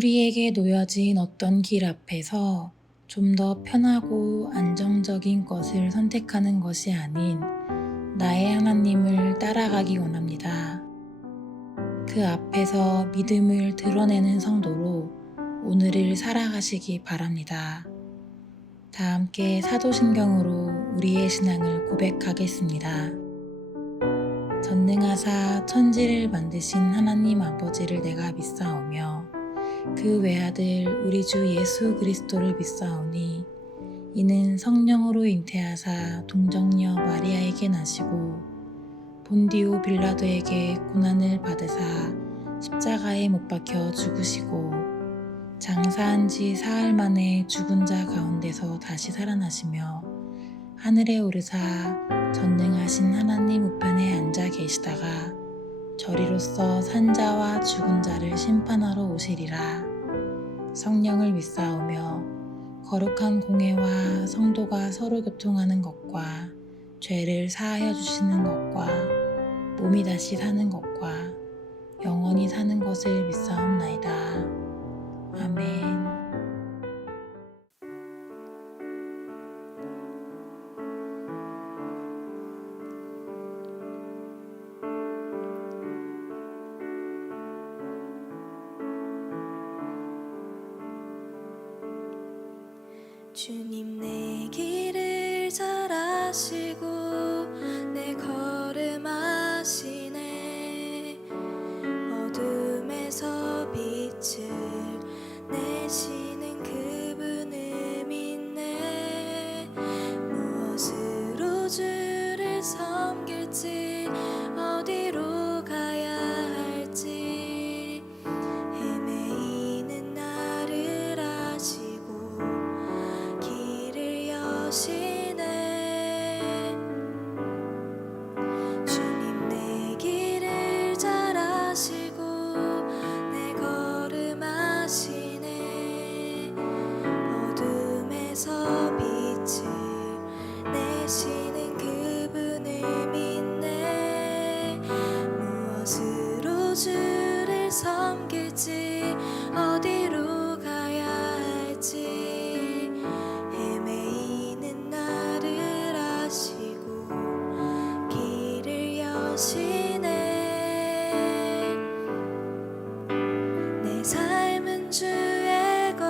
우리에게 놓여진 어떤 길 앞에서 좀 더 편하고 안정적인 것을 선택하는 것이 아닌 나의 하나님을 따라가기 원합니다. 그 앞에서 믿음을 드러내는 성도로 오늘을 살아가시기 바랍니다. 다 함께 사도신경으로 우리의 신앙을 고백하겠습니다. 전능하사 천지를 만드신 하나님 아버지를 내가 믿사오며 그 외아들 우리 주 예수 그리스도를 믿사오니 이는 성령으로 잉태하사 동정녀 마리아에게 나시고 본디오 빌라도에게 고난을 받으사 십자가에 못 박혀 죽으시고 장사한 지 사흘 만에 죽은 자 가운데서 다시 살아나시며 하늘에 오르사 전능하신 하나님 우편에 앉아 계시다가 저리로서 산자와 죽은 자를 심판하러 오시리라. 성령을 믿사오며 거룩한 공회와 성도가 서로 교통하는 것과 죄를 사하여 주시는 것과 몸이 다시 사는 것과 영원히 사는 것을 믿사옵나이다. 아멘. 주님 내 길을 잘 아시고 내 걸음 아시네. 어둠에서 빛을 내시는 그분을 믿네. 무엇으로 주를 섬길지 어디로 가야 할지 헤매이는 나를 아시고 길을 여시네. 주님 내 길을 잘 아시고 내 걸음 아시네. 어둠에서 빛을 내시는 그분을 믿네. 무엇으로 주를 섬길지 어디로 가야 할지 헤매이는 나를 아시고 길을 여시네. 내 삶은 주의 것,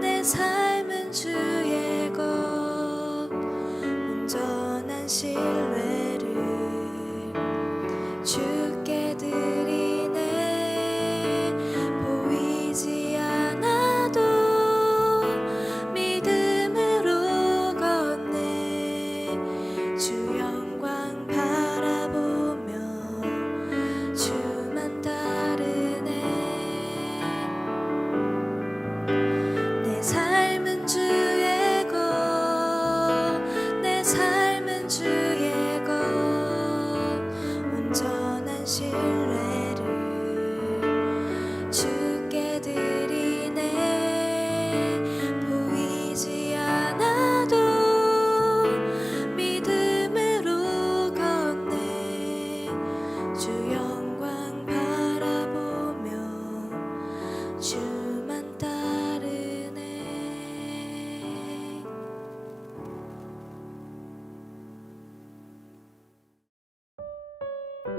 내 삶은 주의 것, 온전한 신뢰를 주께 드리네. 보이지 않아도 믿음으로 걷네. 주 영광 바라보며 주만 따르네. 내 삶은 주의 것, 내 삶은 주의 것, 온전한 신뢰를 주께 드리네. 보이지 않아도 믿음으로 걷네. 주 영광 바라보며 주만 따르네.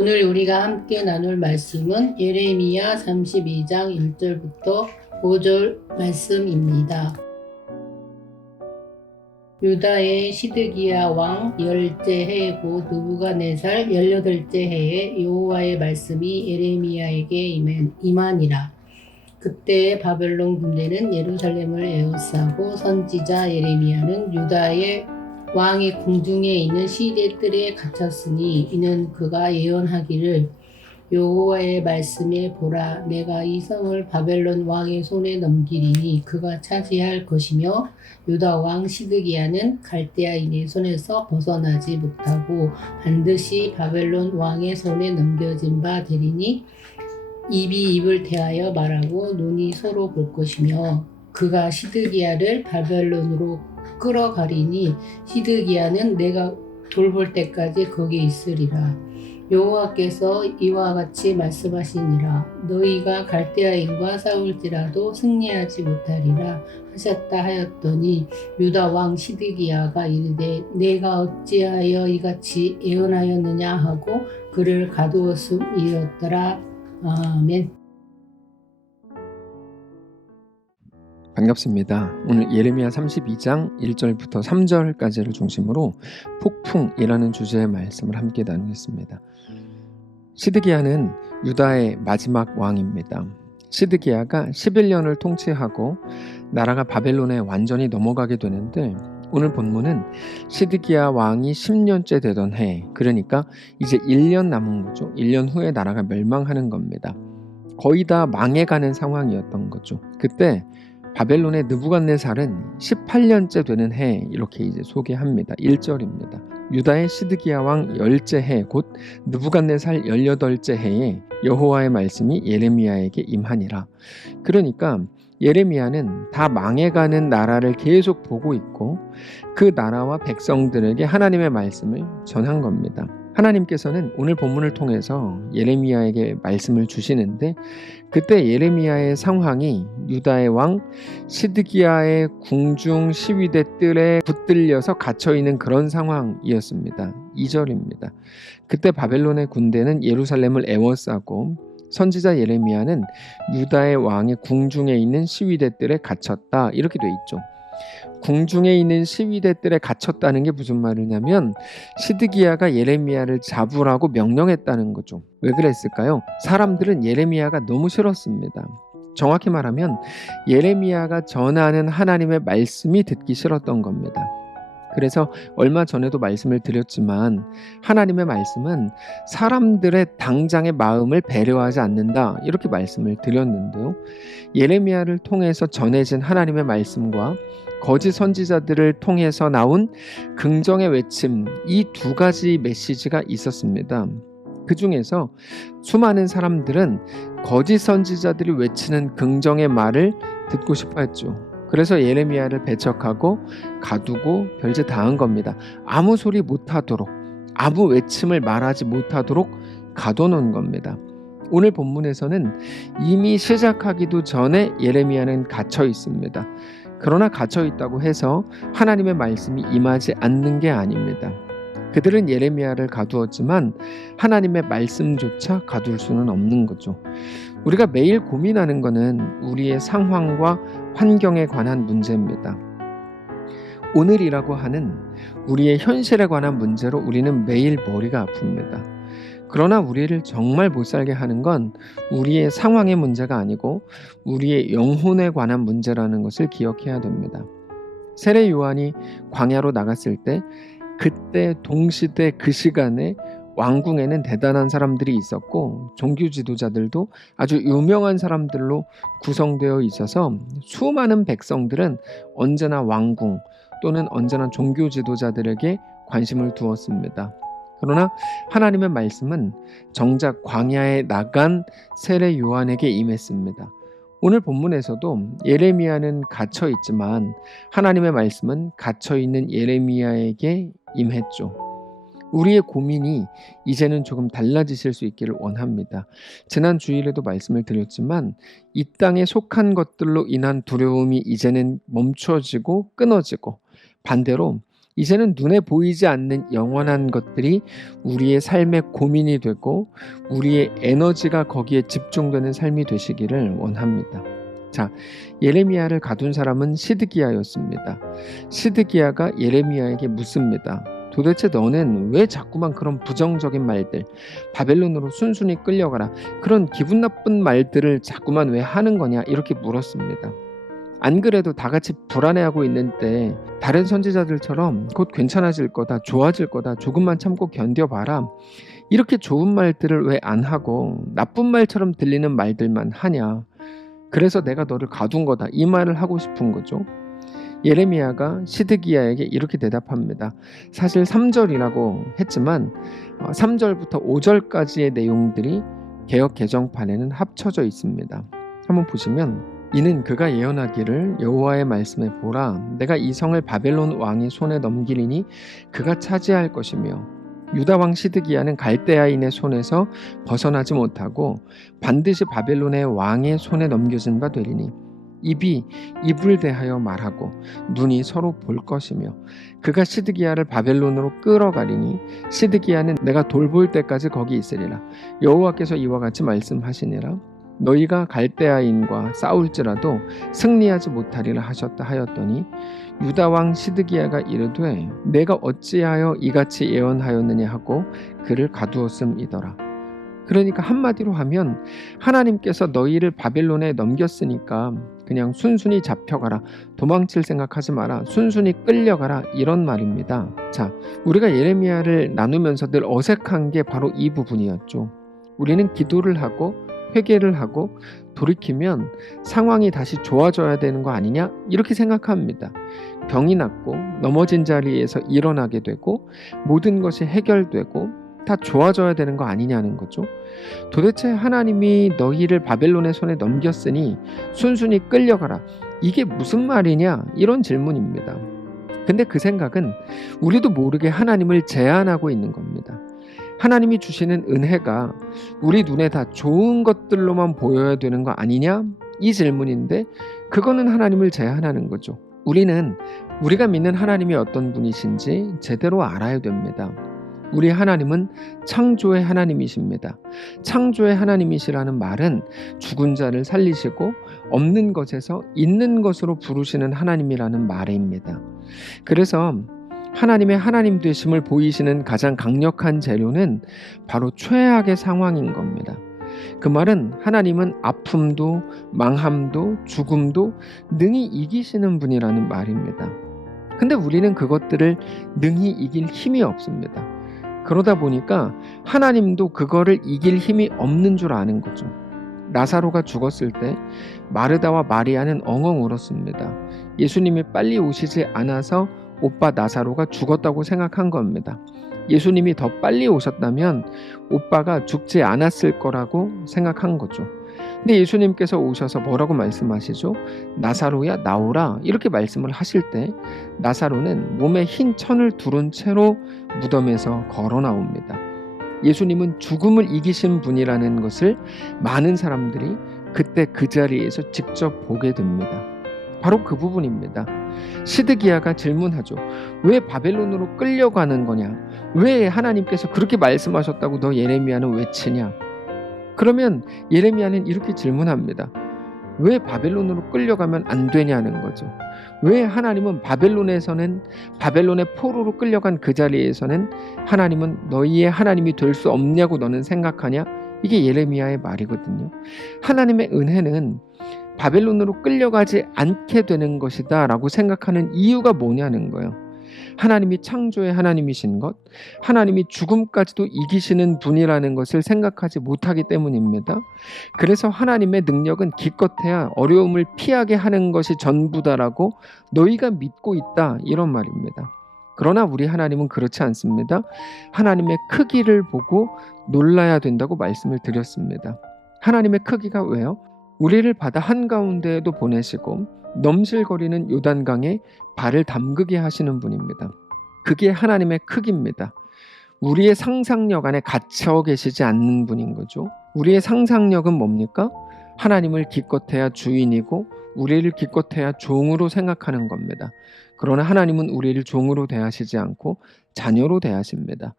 오늘 우리가 함께 나눌 말씀은 예레미야 32장 1절부터 5절 말씀입니다. 유다의 시드기야 왕 10째 해이고 느부갓네살 18째 해에 여호와의 말씀이 예레미야에게 임하니라. 그때 바벨론 군대는 예루살렘을 에워싸고 선지자 예레미야는 유다의 왕의 궁중에 있는 시대 뜰에 갇혔으니 이는 그가 예언하기를 여호와의 말씀에 보라, 내가 이 성을 바벨론 왕의 손에 넘기리니 그가 차지할 것이며 유다 왕 시드기야는 갈대아인의 손에서 벗어나지 못하고 반드시 바벨론 왕의 손에 넘겨진 바 되리니 입이 입을 대하여 말하고 눈이 서로 볼 것이며 그가 시드기야를 바벨론으로 끌어가리니 시드기야는 내가 돌볼 때까지 거기 있으리라. 여호와께서 이와 같이 말씀하시니라. 너희가 갈대아인과 싸울지라도 승리하지 못하리라 하셨다 하였더니 유다 왕 시드기야가 이르되 내가 어찌하여 이같이 예언하였느냐 하고 그를 가두었음이었더라. 아멘. 반갑습니다. 오늘 예레미야 32장 1절부터 3절까지를 중심으로 폭풍이라는 주제의 말씀을 함께 나누겠습니다. 시드기야는 유다의 마지막 왕입니다. 시드기야가 11년을 통치하고 나라가 바벨론에 완전히 넘어가게 되는데 오늘 본문은 시드기야 왕이 10년째 되던 해, 그러니까 이제 1년 남은 거죠. 1년 후에 나라가 멸망하는 겁니다. 거의 다 망해가는 상황이었던 거죠. 그때 바벨론의 느부갓네살은 18년째 되는 해 이렇게 이제 소개합니다. 1절입니다. 유다의 시드기야 왕 10째 해 곧 느부갓네살 18째 해에 여호와의 말씀이 예레미야에게 임하니라. 그러니까 예레미야는 다 망해가는 나라를 계속 보고 있고 그 나라와 백성들에게 하나님의 말씀을 전한 겁니다. 하나님께서는 오늘 본문을 통해서 예레미야에게 말씀을 주시는데 그때 예레미야의 상황이 유다의 왕 시드기야의 궁중 시위대 뜰에 붙들려서 갇혀있는 그런 상황이었습니다. 2절입니다. 그때 바벨론의 군대는 예루살렘을 에워싸고 선지자 예레미야는 유다의 왕의 궁중에 있는 시위대 뜰에 갇혔다 이렇게 돼 있죠. 궁중에 있는 시위대 뜰에 갇혔다는 게 무슨 말이냐면 시드기야가 예레미야를 잡으라고 명령했다는 거죠. 왜 그랬을까요? 사람들은 예레미야가 너무 싫었습니다. 정확히 말하면 예레미야가 전하는 하나님의 말씀이 듣기 싫었던 겁니다. 그래서 얼마 전에도 말씀을 드렸지만 하나님의 말씀은 사람들의 당장의 마음을 배려하지 않는다 이렇게 말씀을 드렸는데요. 예레미야를 통해서 전해진 하나님의 말씀과 거짓 선지자들을 통해서 나온 긍정의 외침 이 두 가지 메시지가 있었습니다. 그 중에서 수많은 사람들은 거짓 선지자들이 외치는 긍정의 말을 듣고 싶어 했죠. 그래서 예레미야를 배척하고 가두고 별짓 다 한 겁니다. 아무 소리 못하도록 아무 외침을 말하지 못하도록 가둬놓은 겁니다. 오늘 본문에서는 이미 시작하기도 전에 예레미야는 갇혀 있습니다. 그러나 갇혀 있다고 해서 하나님의 말씀이 임하지 않는 게 아닙니다. 그들은 예레미야를 가두었지만 하나님의 말씀조차 가둘 수는 없는 거죠. 우리가 매일 고민하는 것은 우리의 상황과 환경에 관한 문제입니다. 오늘이라고 하는 우리의 현실에 관한 문제로 우리는 매일 머리가 아픕니다. 그러나 우리를 정말 못 살게 하는 건 우리의 상황의 문제가 아니고 우리의 영혼에 관한 문제라는 것을 기억해야 됩니다. 세례 요한이 광야로 나갔을 때 그때 동시대 그 시간에 왕궁에는 대단한 사람들이 있었고 종교 지도자들도 아주 유명한 사람들로 구성되어 있어서 수많은 백성들은 언제나 왕궁 또는 언제나 종교 지도자들에게 관심을 두었습니다. 그러나 하나님의 말씀은 정작 광야에 나간 세례 요한에게 임했습니다. 오늘 본문에서도 예레미야는 갇혀 있지만 하나님의 말씀은 갇혀 있는 예레미야에게 임했죠. 우리의 고민이 이제는 조금 달라지실 수 있기를 원합니다. 지난 주일에도 말씀을 드렸지만 이 땅에 속한 것들로 인한 두려움이 이제는 멈춰지고 끊어지고 반대로 이제는 눈에 보이지 않는 영원한 것들이 우리의 삶의 고민이 되고 우리의 에너지가 거기에 집중되는 삶이 되시기를 원합니다. 자, 예레미야를 가둔 사람은 시드기야였습니다. 시드기야가 예레미야에게 묻습니다. 도대체 너는 왜 자꾸만 그런 부정적인 말들, 바벨론으로 순순히 끌려가라, 그런 기분 나쁜 말들을 자꾸만 왜 하는 거냐 이렇게 물었습니다. 안 그래도 다 같이 불안해하고 있는 때 다른 선지자들처럼 곧 괜찮아질 거다, 좋아질 거다, 조금만 참고 견뎌봐라 이렇게 좋은 말들을 왜 안 하고 나쁜 말처럼 들리는 말들만 하냐, 그래서 내가 너를 가둔 거다 이 말을 하고 싶은 거죠. 예레미야가 시드기야에게 이렇게 대답합니다. 사실 3절이라고 했지만 3절부터 5절까지의 내용들이 개역 개정판에는 합쳐져 있습니다. 한번 보시면 이는 그가 예언하기를 여호와의 말씀에 보라, 내가 이 성을 바벨론 왕의 손에 넘기리니 그가 차지할 것이며 유다 왕 시드기야는 갈대아인의 손에서 벗어나지 못하고 반드시 바벨론의 왕의 손에 넘겨진 바 되리니 입이 입을 대하여 말하고 눈이 서로 볼 것이며 그가 시드기야를 바벨론으로 끌어가리니 시드기야는 내가 돌볼 때까지 거기 있으리라. 여호와께서 이와 같이 말씀하시니라. 너희가 갈대아인과 싸울지라도 승리하지 못하리라 하셨다 하였더니 유다 왕 시드기야가 이르되 내가 어찌하여 이같이 예언하였느냐 하고 그를 가두었음이더라. 그러니까 한마디로 하면 하나님께서 너희를 바벨론에 넘겼으니까 그냥 순순히 잡혀가라, 도망칠 생각하지 마라, 순순히 끌려가라, 이런 말입니다. 자, 우리가 예레미야를 나누면서 늘 어색한 게 바로 이 부분이었죠. 우리는 기도를 하고 회개를 하고 돌이키면 상황이 다시 좋아져야 되는 거 아니냐, 이렇게 생각합니다. 병이 낫고 넘어진 자리에서 일어나게 되고 모든 것이 해결되고 다 좋아져야 되는 거 아니냐는 거죠. 도대체 하나님이 너희를 바벨론의 손에 넘겼으니 순순히 끌려가라, 이게 무슨 말이냐, 이런 질문입니다. 근데 그 생각은 우리도 모르게 하나님을 제한하고 있는 겁니다. 하나님이 주시는 은혜가 우리 눈에 다 좋은 것들로만 보여야 되는 거 아니냐, 이 질문인데 그거는 하나님을 제한하는 거죠. 우리는 우리가 믿는 하나님이 어떤 분이신지 제대로 알아야 됩니다. 우리 하나님은 창조의 하나님이십니다. 창조의 하나님이시라는 말은 죽은 자를 살리시고 없는 것에서 있는 것으로 부르시는 하나님이라는 말입니다. 그래서 하나님의 하나님 되심을 보이시는 가장 강력한 재료는 바로 최악의 상황인 겁니다. 그 말은 하나님은 아픔도 망함도 죽음도 능히 이기시는 분이라는 말입니다. 근데 우리는 그것들을 능히 이길 힘이 없습니다. 그러다 보니까 하나님도 그거를 이길 힘이 없는 줄 아는 거죠. 나사로가 죽었을 때 마르다와 마리아는 엉엉 울었습니다. 예수님이 빨리 오시지 않아서 오빠 나사로가 죽었다고 생각한 겁니다. 예수님이 더 빨리 오셨다면 오빠가 죽지 않았을 거라고 생각한 거죠. 근데 예수님께서 오셔서 뭐라고 말씀하시죠? 나사로야 나오라, 이렇게 말씀을 하실 때 나사로는 몸에 흰 천을 두른 채로 무덤에서 걸어 나옵니다. 예수님은 죽음을 이기신 분이라는 것을 많은 사람들이 그때 그 자리에서 직접 보게 됩니다. 바로 그 부분입니다. 시드기야가 질문하죠. 왜 바벨론으로 끌려가는 거냐? 왜 하나님께서 그렇게 말씀하셨다고 너 예레미야는 외치냐? 그러면 예레미야는 이렇게 질문합니다. 왜 바벨론으로 끌려가면 안 되냐는 거죠. 왜 하나님은 바벨론에서는 바벨론의 포로로 끌려간 그 자리에서는 하나님은 너희의 하나님이 될 수 없냐고 너는 생각하냐? 이게 예레미야의 말이거든요. 하나님의 은혜는 바벨론으로 끌려가지 않게 되는 것이다 라고 생각하는 이유가 뭐냐는 거예요. 하나님이 창조의 하나님이신 것, 하나님이 죽음까지도 이기시는 분이라는 것을 생각하지 못하기 때문입니다. 그래서 하나님의 능력은 기껏해야 어려움을 피하게 하는 것이 전부다라고 너희가 믿고 있다, 이런 말입니다. 그러나 우리 하나님은 그렇지 않습니다. 하나님의 크기를 보고 놀라야 된다고 말씀을 드렸습니다. 하나님의 크기가 왜요? 우리를 바다 한가운데에도 보내시고 넘실거리는 요단강에 발을 담그게 하시는 분입니다. 그게 하나님의 크기입니다. 우리의 상상력 안에 갇혀 계시지 않는 분인 거죠. 우리의 상상력은 뭡니까? 하나님을 기껏해야 주인이고 우리를 기껏해야 종으로 생각하는 겁니다. 그러나 하나님은 우리를 종으로 대하시지 않고 자녀로 대하십니다.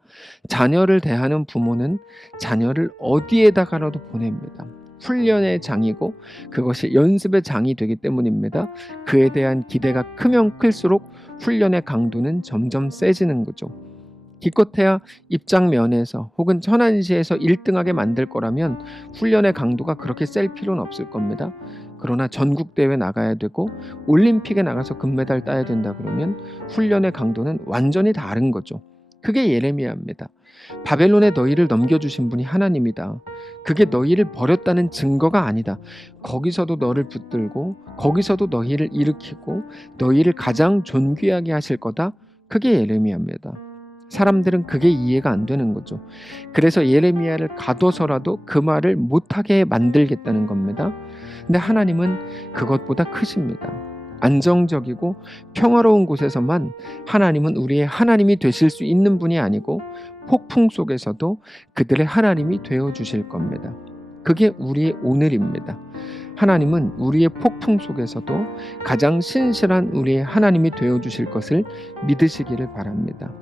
자녀를 대하는 부모는 자녀를 어디에다가라도 보냅니다. 훈련의 장이고 그것이 연습의 장이 되기 때문입니다. 그에 대한 기대가 크면 클수록 훈련의 강도는 점점 세지는 거죠. 기껏해야 입장면에서 혹은 천안시에서 1등하게 만들 거라면 훈련의 강도가 그렇게 셀 필요는 없을 겁니다. 그러나 전국대회 나가야 되고 올림픽에 나가서 금메달 따야 된다 그러면 훈련의 강도는 완전히 다른 거죠. 그게 예레미야입니다. 바벨론에 너희를 넘겨주신 분이 하나님이다. 그게 너희를 버렸다는 증거가 아니다. 거기서도 너를 붙들고 거기서도 너희를 일으키고 너희를 가장 존귀하게 하실 거다. 그게 예레미야입니다. 사람들은 그게 이해가 안 되는 거죠. 그래서 예레미야를 가둬서라도 그 말을 못하게 만들겠다는 겁니다. 근데 하나님은 그것보다 크십니다. 안정적이고 평화로운 곳에서만 하나님은 우리의 하나님이 되실 수 있는 분이 아니고 폭풍 속에서도 그들의 하나님이 되어 주실 겁니다. 그게 우리의 오늘입니다. 하나님은 우리의 폭풍 속에서도 가장 신실한 우리의 하나님이 되어 주실 것을 믿으시기를 바랍니다.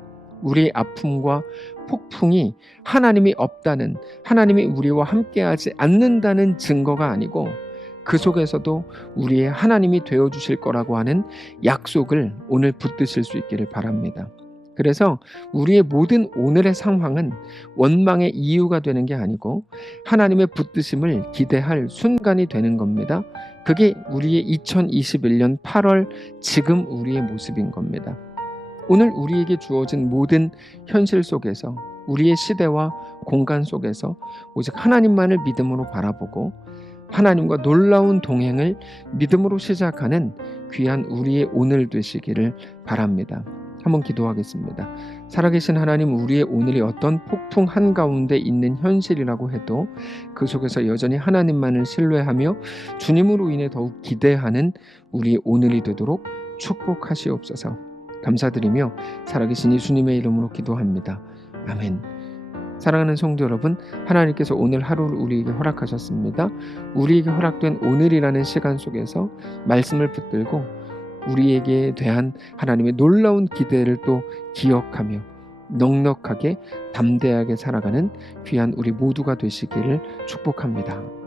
우리의 아픔과 폭풍이 하나님이 없다는, 하나님이 우리와 함께하지 않는다는 증거가 아니고 그 속에서도 우리의 하나님이 되어 주실 거라고 하는 약속을 오늘 붙드실 수 있기를 바랍니다. 그래서 우리의 모든 오늘의 상황은 원망의 이유가 되는 게 아니고 하나님의 붙드심을 기대할 순간이 되는 겁니다. 그게 우리의 2021년 8월 지금 우리의 모습인 겁니다. 오늘 우리에게 주어진 모든 현실 속에서, 우리의 시대와 공간 속에서 오직 하나님만을 믿음으로 바라보고 하나님과 놀라운 동행을 믿음으로 시작하는 귀한 우리의 오늘 되시기를 바랍니다. 한번 기도하겠습니다. 살아계신 하나님, 우리의 오늘이 어떤 폭풍 한가운데 있는 현실이라고 해도 그 속에서 여전히 하나님만을 신뢰하며 주님으로 인해 더욱 기대하는 우리의 오늘이 되도록 축복하시옵소서. 감사드리며 살아계신 예수님의 이름으로 기도합니다. 아멘. 사랑하는 성도 여러분, 하나님께서 오늘 하루를 우리에게 허락하셨습니다. 우리에게 허락된 오늘이라는 시간 속에서 말씀을 붙들고 우리에게 대한 하나님의 놀라운 기대를 또 기억하며 넉넉하게 담대하게 살아가는 귀한 우리 모두가 되시기를 축복합니다.